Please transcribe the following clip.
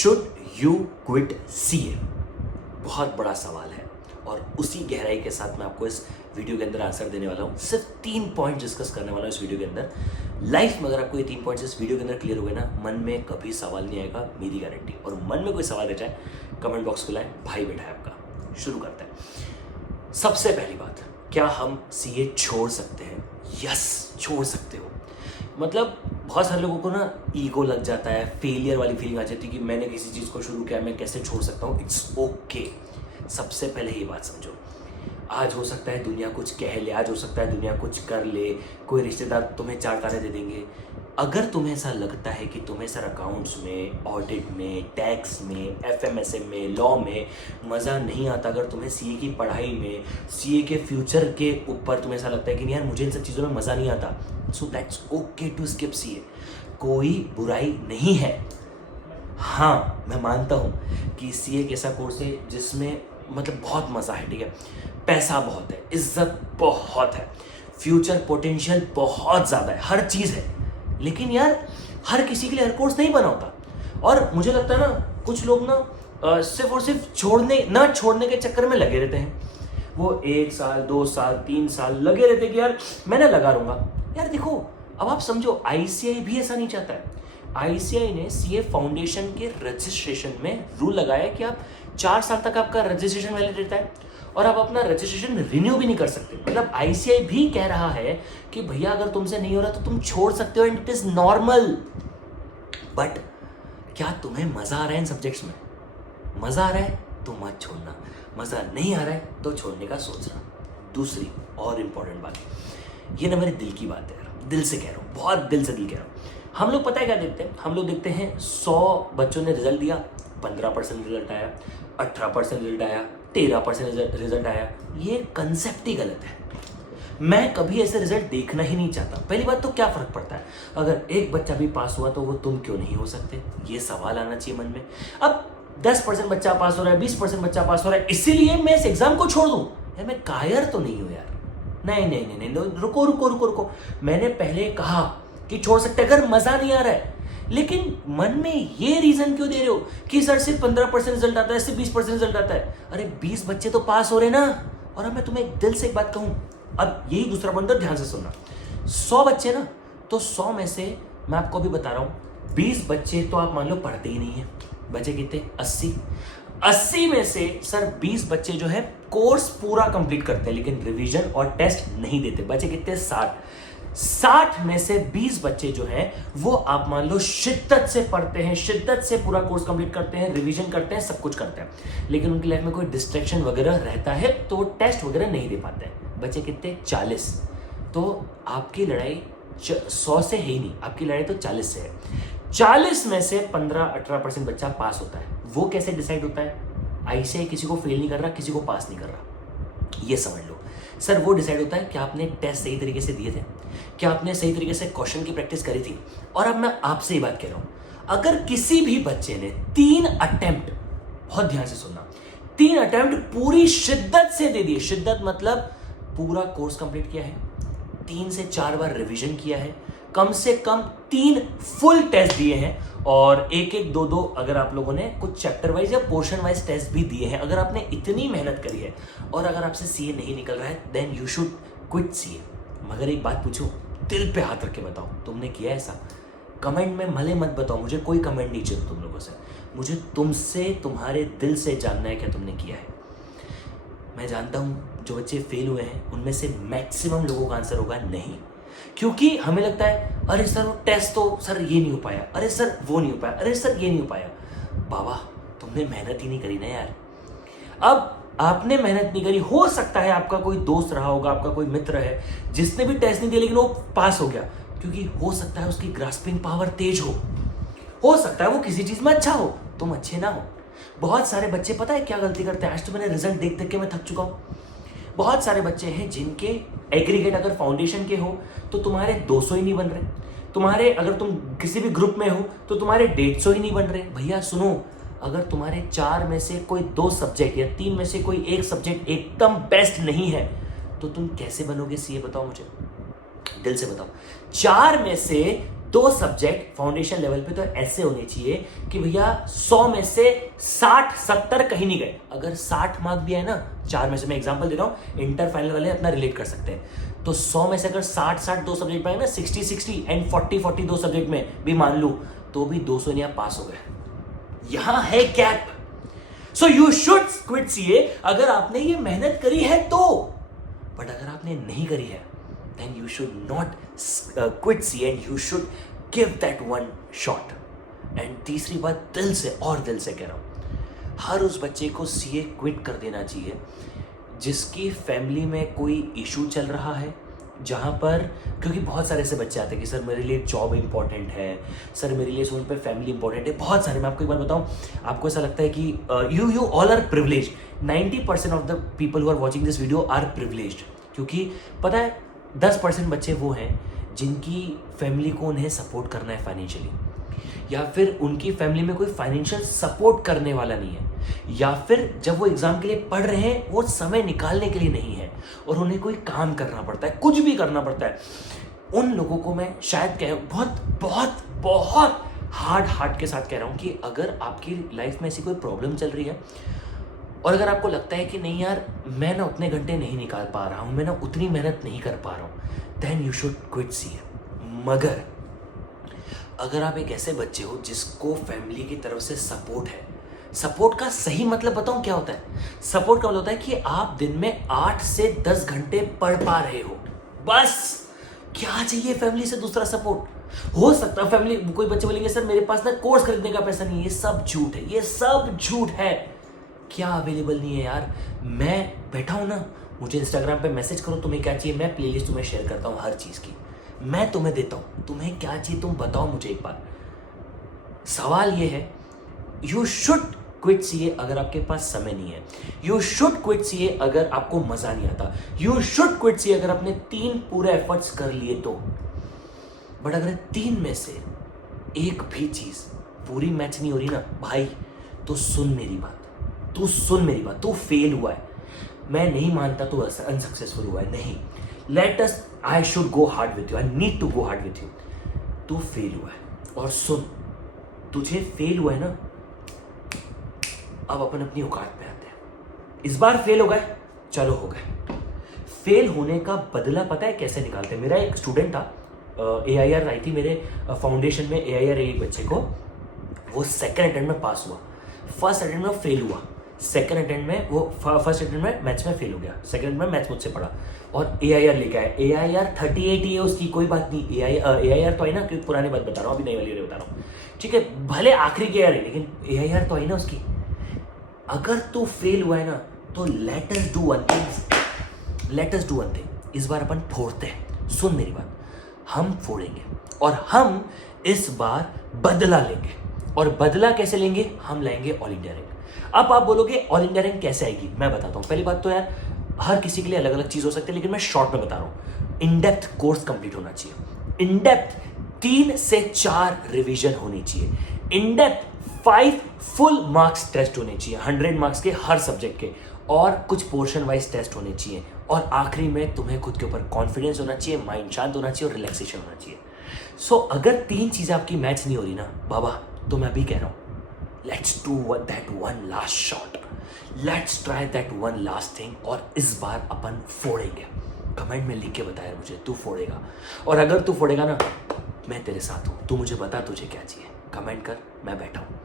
Should you quit CA? बहुत बड़ा सवाल है और उसी गहराई के साथ मैं आपको इस वीडियो के अंदर आंसर देने वाला हूँ। सिर्फ 3 पॉइंट डिस्कस करने वाला हूँ इस वीडियो के अंदर। लाइफ में अगर आपको ये 3 पॉइंट्स इस वीडियो के अंदर क्लियर हो गए ना, मन में कभी सवाल नहीं आएगा, मेरी गारंटी। और मन में कोई सवाल रह जाए, कमेंट बॉक्स खुला है, भाई बैठा है आपका। शुरू करते हैं। सबसे पहली बात, क्या हम सीए छोड़ सकते हैं? यस, छोड़ सकते हो। मतलब बहुत सारे लोगों को ना ईगो लग जाता है, फेलियर वाली फीलिंग आ जाती है कि मैंने किसी चीज़ को शुरू किया, मैं कैसे छोड़ सकता हूँ। It's okay. सबसे पहले ये बात समझो, आज हो सकता है दुनिया कुछ कह ले, आज हो सकता है दुनिया कुछ कर ले, कोई रिश्तेदार तुम्हें 4 ताने दे देंगे। अगर तुम्हें ऐसा लगता है कि तुम्हें सर अकाउंट्स में, ऑडिट में, टैक्स में, एफएमएसएम में, लॉ में मज़ा नहीं आता, अगर तुम्हें सीए की पढ़ाई में, सीए के फ्यूचर के ऊपर तुम्हें ऐसा लगता है कि नहीं यार मुझे इन सब चीज़ों में मज़ा नहीं आता, so that's okay to skip CA. कोई बुराई नहीं है। हाँ, मैं मानता हूँ कि सीए एक ऐसा कोर्स है जिसमें मतलब बहुत मज़ा है, ठीक है, पैसा बहुत है, इज्जत बहुत है, फ्यूचर पोटेंशियल बहुत ज़्यादा है, हर चीज़ है। लेकिन यार हर किसी के लिए हर कोर्स नहीं बना होता। और मुझे लगता है ना कुछ लोग ना सिर्फ और सिर्फ छोड़ने के चक्कर में लगे रहते हैं। वो 1 साल, 2 साल, 3 साल लगे रहते हैं कि यार मैंने लगा रहूँगा। यार देखो, अब आप समझो, आईसीआई भी ऐसा नहीं चाहता है। आईसीआई ने सीए फाउंडेशन के रजिस्ट्रेशन में रूल लगाया कि आप 4 साल तक आपका रजिस्ट्रेशन वैलिड रहता है और आप अपना रजिस्ट्रेशन रिन्यू भी नहीं कर सकते। मतलब आईसीआई भी कह रहा है कि भैया अगर तुमसे नहीं हो रहा तो तुम छोड़ सकते हो, and it is normal. But क्या तुम्हें मजा आ रहा है इन सब्जेक्ट्स में? मजा आ रहा है तो मत छोड़ना, मजा नहीं आ रहा है तो छोड़ने का सोचना। दूसरी और इंपॉर्टेंट बात, ये ना मेरे दिल की बात है यार, दिल से कह रहा हूँ, बहुत दिल से कह रहा हूँ। हम लोग पता है क्या देखते हैं? हम लोग देखते हैं 100 बच्चों ने रिजल्ट दिया, 15% रिजल्ट आया, 18% रिजल्ट आया, 13% रिजल्ट आया। ये कंसेप्ट ही गलत है। मैं कभी ऐसे रिजल्ट देखना ही नहीं चाहता। पहली बात तो क्या फर्क पड़ता है, अगर एक बच्चा भी पास हुआ तो वो तुम क्यों नहीं हो सकते? ये सवाल आना चाहिए मन में। अब 10% बच्चा पास हो रहा है, 20% बच्चा पास हो रहा है, इसीलिए मैं इस एग्जाम को छोड़ दूं? मैं कायर तो नहीं हूं यार। नहीं नहीं नहीं नहीं, रुको रुको रुको रुको। मैंने पहले कहा कि छोड़ सकते अगर मजा नहीं आ रहा है, लेकिन मन में ये रीजन क्यों दे रहे हो कि सर सिर्फ 15% रिजल्ट आता है, सिर्फ 20% रिजल्ट आता है? अरे 20 बच्चे तो पास हो रहे ना। और अब मैं तुम्हें दिल से एक बात कहूं, अब यही दूसरा पॉइंट, ध्यान से सुनना। 100 बच्चे ना, तो 100 में से मैं आपको अभी बता रहा हूं 20 बच्चे तो आप मान लो पढ़ते ही नहीं है। बचे कितने? 80 में से सर 20 बच्चे जो है कोर्स पूरा कंप्लीट करते हैं लेकिन रिवीजन और टेस्ट नहीं देते। बचे कितने? 60 में से 20 बच्चे जो हैं वो आप मान लो शिद्दत से पढ़ते हैं, शिद्दत से पूरा कोर्स कंप्लीट करते हैं, रिवीजन करते हैं, सब कुछ करते हैं, लेकिन उनकी लाइफ में कोई डिस्ट्रैक्शन वगैरह रहता है तो वो टेस्ट वगैरह नहीं दे पाते हैं। बचे कितने? 40। तो आपकी लड़ाई 100 से है ही नहीं, आपकी लड़ाई तो 40 से है। 40 में से 15-18% बच्चा पास होता है। वो कैसे डिसाइड होता है? आईसीआई किसी को फेल नहीं कर रहा, किसी को पास नहीं कर रहा, ये समझ लो। सर वो डिसाइड होता है कि आपने टेस्ट सही तरीके से दिए थे, क्या आपने सही तरीके से क्वेश्चन की प्रैक्टिस करी थी। और अब मैं आपसे ही बात कह रहा हूं, अगर किसी भी बच्चे ने 3 अटेम्प्ट, बहुत ध्यान से सुनना, 3 अटेम्प्ट पूरी शिद्दत से दे दिए, शिद्दत मतलब पूरा कोर्स कंप्लीट किया है, 3 से 4 बार रिवीजन किया है, कम से कम 3 फुल टेस्ट दिए हैं और 1-1, 2-2 अगर आप लोगों ने कुछ चैप्टर वाइज या पोर्शन वाइज टेस्ट भी दिए हैं, अगर आपने इतनी मेहनत करी है और अगर आपसे सीए नहीं निकल रहा है, then you should quit CA. मगर एक बात पूछूं, दिल पे हाथ रख के बताओ, तुमने किया ऐसा? कमेंट में भले मत बताओ, मुझे कोई कमेंट नहीं चाहिए तुम लोगों से, मुझे तुमसे, तुम्हारे दिल से जानना है क्या तुमने किया है। मैं जानता हूं जो बच्चे फेल हुए हैं उनमें से मैक्सिमम लोगों का आंसर होगा नहीं, क्योंकि हमें लगता है अरे सर वो टेस्ट तो सर ये नहीं हो पाया, अरे सर वो नहीं हो पाया, अरे सर ये नहीं हो पाया। बाबा तुमने मेहनत ही नहीं करी ना यार। अब आपने मेहनत नहीं करी, हो सकता है आपका कोई दोस्त रहा होगा, आपका कोई मित्र है जिसने भी टेस्ट नहीं दिया लेकिन वो पास हो गया, क्योंकि हो सकता है उसकी ग्रास्पिंग पावर तेज हो सकता है वो किसी चीज में अच्छा हो, तुम अच्छे ना हो। बहुत सारे बच्चे पता है क्या गलती करते हैं? आज तो मैंने रिजल्ट देख देख के मैं थक चुका हूं। बहुत सारे बच्चे हैं जिनके एग्रीगेट अगर फाउंडेशन के हो तो तुम्हारे 200 ही नहीं बन रहे, तुम्हारे अगर तुम किसी भी ग्रुप में हो तो तुम्हारे 150 ही नहीं बन रहे। भैया सुनो, अगर तुम्हारे 4 में से कोई 2 सब्जेक्ट या 3 में से कोई एक सब्जेक्ट एकदम बेस्ट नहीं है तो तुम कैसे बनोगे सीए? बताओ मुझे, दिल से बताओ। 4 में से 2 सब्जेक्ट फाउंडेशन लेवल पे तो ऐसे होने चाहिए कि भैया 100 में से 60-70 कहीं नहीं गए। अगर 60 मार्क भी है ना 4 में से, मैं एग्जांपल दे रहा हूं, इंटर फाइनल वाले अपना रिलेट कर सकते हैं, तो 100 में से अगर 60 2 सब्जेक्ट में है ना, 60 एंड 40 2 सब्जेक्ट में भी मान लू, तो भी 200 नहीं, आप पास हो गए। यहां है gap. So you should quit CA अगर आपने ये मेहनत करी है तो, बट अगर आपने नहीं करी है then you should not quit CA and you should give that one shot। and तीसरी बात दिल से और दिल से कह रहा हूं, हर उस बच्चे को CA क्विट कर देना चाहिए जिसकी फैमिली में कोई इशू चल रहा है, जहाँ पर, क्योंकि बहुत सारे ऐसे बच्चे आते हैं कि सर मेरे लिए जॉब इंपॉर्टेंट है, सर मेरे लिए उन पर फैमिली इंपॉर्टेंट है, बहुत सारे। मैं आपको एक बार बताऊं, आपको ऐसा लगता है कि you all are privilege. 90% of the people who are watching this video are privileged, क्योंकि पता है 10% बच्चे वो हैं जिनकी फैमिली को उन्हें सपोर्ट करना है फाइनेंशियली, या फिर उनकी फैमिली में कोई फाइनेंशियल सपोर्ट करने वाला नहीं है, या फिर जब वो एग्जाम के लिए पढ़ रहे हैं वो समय निकालने के लिए नहीं है और उन्हें कोई काम करना पड़ता है, कुछ भी करना पड़ता है। उन लोगों को मैं शायद बहुत बहुत बहुत हार्ट के साथ कह रहा हूँ कि अगर आपकी लाइफ में ऐसी कोई प्रॉब्लम चल रही है और अगर आपको लगता है कि नहीं यार मैं ना उतने घंटे नहीं निकाल पा रहा हूँ, मैं ना उतनी मेहनत नहीं कर पा रहा हूँ, then you should quit CA। मगर अगर आप एक ऐसे बच्चे हो जिसको फैमिली की तरफ से सपोर्ट है, सपोर्ट का सही मतलब बताऊं क्या होता है? सपोर्ट का मतलब होता है कि आप दिन में 8 से 10 घंटे पढ़ पा रहे हो, बस। क्या चाहिए फैमिली से दूसरा सपोर्ट? हो सकता है फैमिली, कोई बच्चे बोलेंगे सर मेरे पास ना कोर्स खरीदने का पैसा नहीं है। ये सब झूठ है, ये सब झूठ है। क्या अवेलेबल नहीं है यार? मैं बैठा हूं ना, मुझे इंस्टाग्राम पे मैसेज करो तुम्हें क्या चाहिए, मैं प्लेलिस्ट तुम्हें शेयर करता हूं हर चीज की, मैं तुम्हें देता हूं। तुम्हें क्या चाहिए तुम बताओ मुझे एक बार। सवाल ये है, यू शुड क्विट CA अगर आपके पास समय नहीं है, यू शुड क्विट CA अगर आपको मजा नहीं आता, यू शुड क्विट CA अगर आपने 3 पूरे एफर्ट्स कर लिए तो। बट अगर 3 में से एक भी चीज पूरी मैच नहीं हो रही ना भाई, तो सुन मेरी बात, तू सुन मेरी बात, तू फेल हुआ है। मैं नहीं मानता तू अनसक्सेसफुल हुआ है, नहीं। Let us, I should go hard with you, I need to go hard with you. तू फेल हुआ है और सुन, तुझे फेल हुआ है ना, अब अपन अपनी औकात पे आते हैं। इस बार फेल हो गए, चलो हो गए। फेल होने का बदला पता है कैसे निकालते हैं? मेरा एक स्टूडेंट था, AIR आई थी मेरे फाउंडेशन में, AIR एक बच्चे को, वो सेकंड अटेम्प्ट में पास हुआ, फर्स्ट अटेम्प्ट में फेल हुआ, सेकंड अटेम्प्ट में वो फर्स्ट अटेम्प्ट में मैथ्स में फेल हो गया, सेकंड में मैथ्स मुझसे पढ़ा और AIR लेके आया। AIR 38 ही है उसकी, कोई बात नहीं। AIR तो आई ना, क्योंकि पुरानी बात बता रहा हूँ, अभी नई वाली बता रहा हूँ, ठीक है? भले आखिरी की AIR है, लेकिन AIR तो आई ना उसकी। अगर तू फेल हुआ है ना, तो let us do one thing, इस बार अपन फोड़ते हैं। सुन मेरी बात, हम फोड़ेंगे और हम इस बार बदला लेंगे। और बदला कैसे लेंगे? हम लाएंगे ऑल इंडिया रैंक। अब आप बोलोगे ऑल इंडिया रैंक कैसे आएगी? मैं बताता हूं। पहली बात तो यार, हर किसी के लिए अलग अलग चीज हो सकती है, लेकिन मैं शॉर्ट में बता रहा हूं। इन डेप्थ कोर्स कंप्लीट होना चाहिए, इन डेप्थ 3 से 4 रिवीजन होनी चाहिए, in depth 5 full marks test होने चाहिए, 100 मार्क्स के हर सब्जेक्ट के, और कुछ पोर्शन वाइज टेस्ट होने चाहिए, और आखिरी में तुम्हें खुद के ऊपर कॉन्फिडेंस होना चाहिए, माइंड शांत होना चाहिए और रिलैक्सेशन होना चाहिए। सो अगर 3 चीजें आपकी मैच नहीं हो रही ना बाबा, तो मैं अभी कह रहा हूं, let's do that one last shot, let's try that one last thing, और इस बार अपन फोड़ेंगे। कमेंट में लिख के बताया मुझे, तू फोड़ेगा। और अगर तू फोड़ेगा ना, मैं तेरे साथ हूं। तू मुझे बता तुझे क्या चाहिए, कमेंट कर, मैं बैठा हूं।